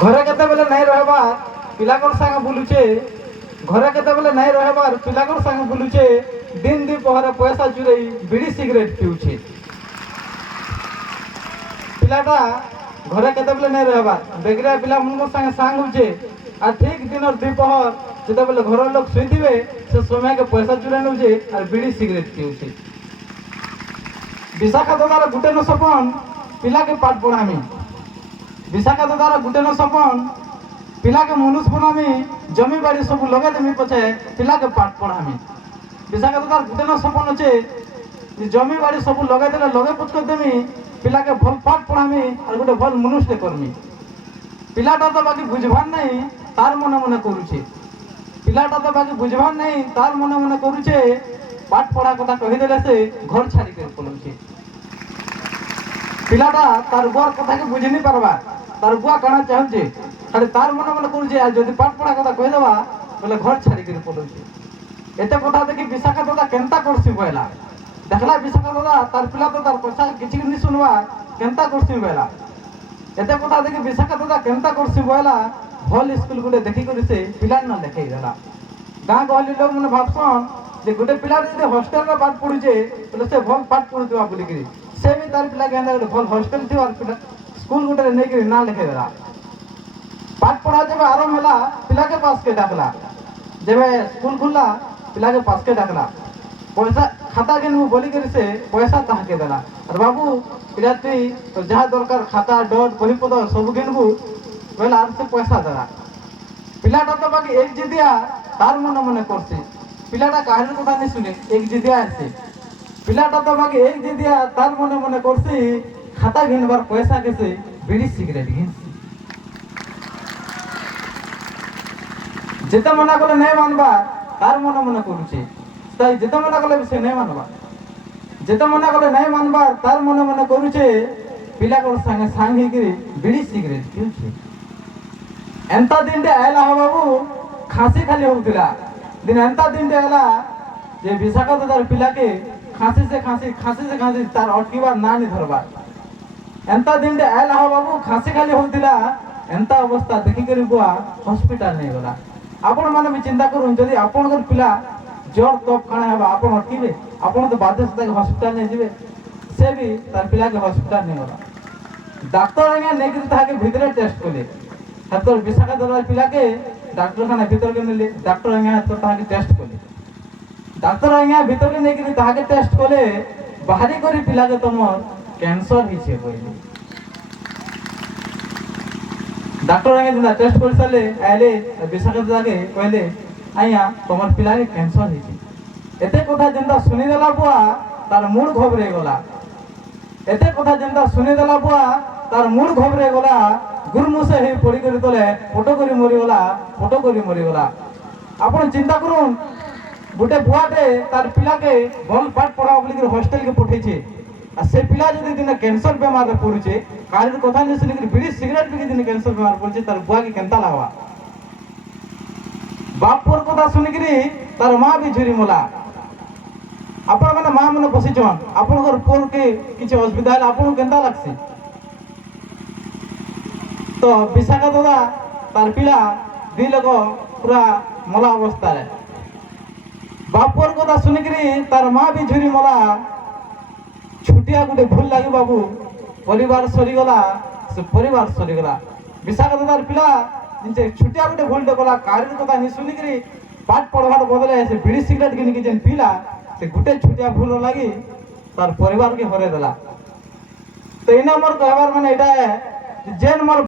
ঘরে কেতবেলে নাই রহবার পিলাকর সাঙ্গে বুলুছে, ঘরে কেতবেলে নাই রহবার পিলাকর সাঙ্গে বুলুছে, দিন দ্বিপহরে পয়সা চুরাই বিড়ি সিগারেট পিউছে। পিলাটা ঘরে কেতবেলে নাই রহবার বেগরিয়া পিলা মনকর সাঙ্গে সাং হচ্ছে, আর ঠিক দিনের দ্বিপহর যেতবেলে ঘরের লোক শুইথিবে সে সময়কে পয়সা চুরাই নেউছে আর বিড়ি সিগারেট পিউছে। বিশাখা দাদার গুটেন সপন পিলাকে পাঠ পড়ামি, বিশাখা দাদার গুটেন সপন পিলাকে মনুষ বনামি, জমি বাড়ি সবু লগে দেমি পছে পিলাকে পাঠ পড়ামি। বিশাখা দাদার গুটেন সপন আছে জমি বাড়ি সবু লগে দেলে লগে পুচ করে দেমি, পিলাকে ভাল পাঠ পড়ামি আর গোটে ভাল মনুষকে করমি। পিলাটা তো বাকি বুঝবার নাই তার মনে মনে করুছে, পিলাটা তো বাকি বুঝবার নাই তার মনে মনে করুছে, পাঠ পড়া কথা কহিদেলে সে ঘর ছাড়ি করে পড়ুছে। পিলাটা তার বুয়ার কথাকে বুঝি নি পারবা, তার বুয়া কানা চাহুছে, খালি তার মনে মনে করছে আর যদি পাঠ পড়া কথা কই দেবা বলে ঘর ছাড়ি করে পড়ুছে। এতে কথা দেখি বিশাখা দাদা কেনতা করছি বইলা, দেখলা বিশাখা দাদা তার পিলা তো তার কথা কিছু নি শুনবা কেনতা করছি বইলা। এতে কথা দেখি বিশাখা দাদা কেনতা করছি বইলা, ভল স্কুল গুলো দেখি করেছে পিলার না দেখাই দেলা। গাঁ গহলি লোক মানে ভাবছন যে গোটে পিলার যদি হস্টেলরে পাঠ পড়ুছে বলে সে ভাল পাঠ পড়ুথিবা বলিকি, সে বি তার পিলাকে এনে গোটে ভাল হস্টেল থিবা স্কুল গুটে নেইকি না লিখে দেলা। পাঠ পড়া যেবে আরম্ভ ହେଲା ପିଲାକେ ପାସକେ ଡାକଲା, ଯେବେ ସ୍କୁଲ ଖୁଲ୍ଲା ପିଲାକେ ପାସକେ ଡାକଲା, ପଇସା ଖାତା ଘିନବୁ ବୋଲିକରି ସେ ପଇସା ତାହାକେ ଦେଲା। ଆରେ ବାବୁ ପିଲା ତୁଇ ତ ଯାହା ଦରକାର ଖାତା ଡଟ୍ ବହିପତ୍ର ସବୁ ଘିନବୁ ବୋଇଲା আর সে পয়সা দেলা। পিলাটা তো বাকি এক জিদিয়া তার মনে মনে করছে, পিলাটা কাহিনীর কথা নি শুনে এক জিদিয়া আছে, পিলাটা তো বাকি এক জিদিয়া তার মনে মনে করছে, খাতা ঘিনবার পয়সা গেছে বিড়ি সিগারেট ঘিনছে। যেতে মনে করলে নেই মানবা তার মনে মনে করুছে, তাই যেতে মনে করলে সে নেই মানবা, যেতে মনে করলে নেই মানবার তার মনে মনে করুছে, পিলাকর সাঙ্গে সাং হইকি বিড়ি সিগারেট পিউছে। এন্তা দিনটে আইলা হ বাবু খাসি খালি হউଥିଲା, দিন এন্তা দিনটে আইলা যে বিশাখা দাদার পিলাকে খাসি সে খাসি তার অটকিবার না নি ধরবার। এন্তা দিনটে আইলা হ বাবু খাসি খালি হউଥିଲା, এন্তা অবস্থা দেখি করে বুয়া হসপিটাল নেই গলা। ଆପଣ ମାନେ ବି ଚିନ୍ତା କରୁନ୍ ଯଦି ଆପଣଙ୍କର ପିଲା ଜ୍ୱର ତପ କାଣା ହେବା ଆପଣ ଅଟକିବେ, ଆପଣ ତ ବାଧ୍ୟ ତାକେ ହସ୍ପିଟାଲ ନେଇଯିବେ, ସେ ବି ତାର ପିଲାକେ ହସ୍ପିଟାଲ ନେଇଗଲା। ডাক্তার আজ্ঞা নেইকি তাহাকে ভিতরে টেস্ট কলে, হাতর বিশাখা দাদার পিলাকে ডাক্তারখানা ভিতরকে নেলে, ডাক্তার আজ্ঞা তো তাহাকে টেস্ট কলে, ডাক্তার আজ্ঞা ভিতরকে নেইকি তাহাকে টেস্ট কলে, বাহারি করে পিলাকে তোমার ক্যান্সার হইছে কইলে। ডাক্তার আগে যেটা টেস্ট করে সারলে আইলে বিশাখা দাদাকে কইলে আইয়া তোমার পিলাকে ক্যান্সার হয়েছে। এতে কথা যেটা শুনি দেলা বুয়া তার মুড ঘবরে গলা, এতে কথা যেটা শুনি দেলা বুয়া তার মুড ঘবরে গলা, গুরমুসে হয়ে পড়ি করে তোলে ফটো করে মরিগলা, ফটো করে মরিগলা। আপন চিন্তা করুন গোটে বুয়াটে তার পিলাকে ভাল পাঠ পড়া বলি হস্টেলকে পঠাইছে, আর সে পিলা যদি দিনে ক্যান্সার বেমারে পড়ুছে, কারের কথা নিয়ে শুনি বিড়ি সিগারেট বিকি দিনে ক্যান্সার বেমার পড়ছে, তার বুয়াকে কেনতা লাগবা। বাপর কথা শুনিকি তার মা বি ঝুরি মোলা। আপন মানে মা মানে বসিছন, আপনার পুরকে কিছু অসুবিধা হলে আপনার কেনতা লাগছে। তো বিশাখা দাদা তার পিলা দুই লোক পুরা মলা অবস্থায়, বাপর কথা শুনিকি তার মা বি ঝুরি মোলা। ছুটিয়া গোটে ভুল লাগি বাবু পরিবার সরিগলা, সে পরিবার সরিগলা। বিশাখা দাদার পিলা ছুটিয়া গোটে ভুলটে গলা, কারের কথা নি শুনিকি পাঠ পড়বার বদলে সে বিড়ি সিগারেট কিনিকি যেন পিলা, সে গোটে ছুটিয়া ভুল লাগি তার পরিবারকে হরে দেলা। তো এনে মোর কহবার মানে এটা যেন মোর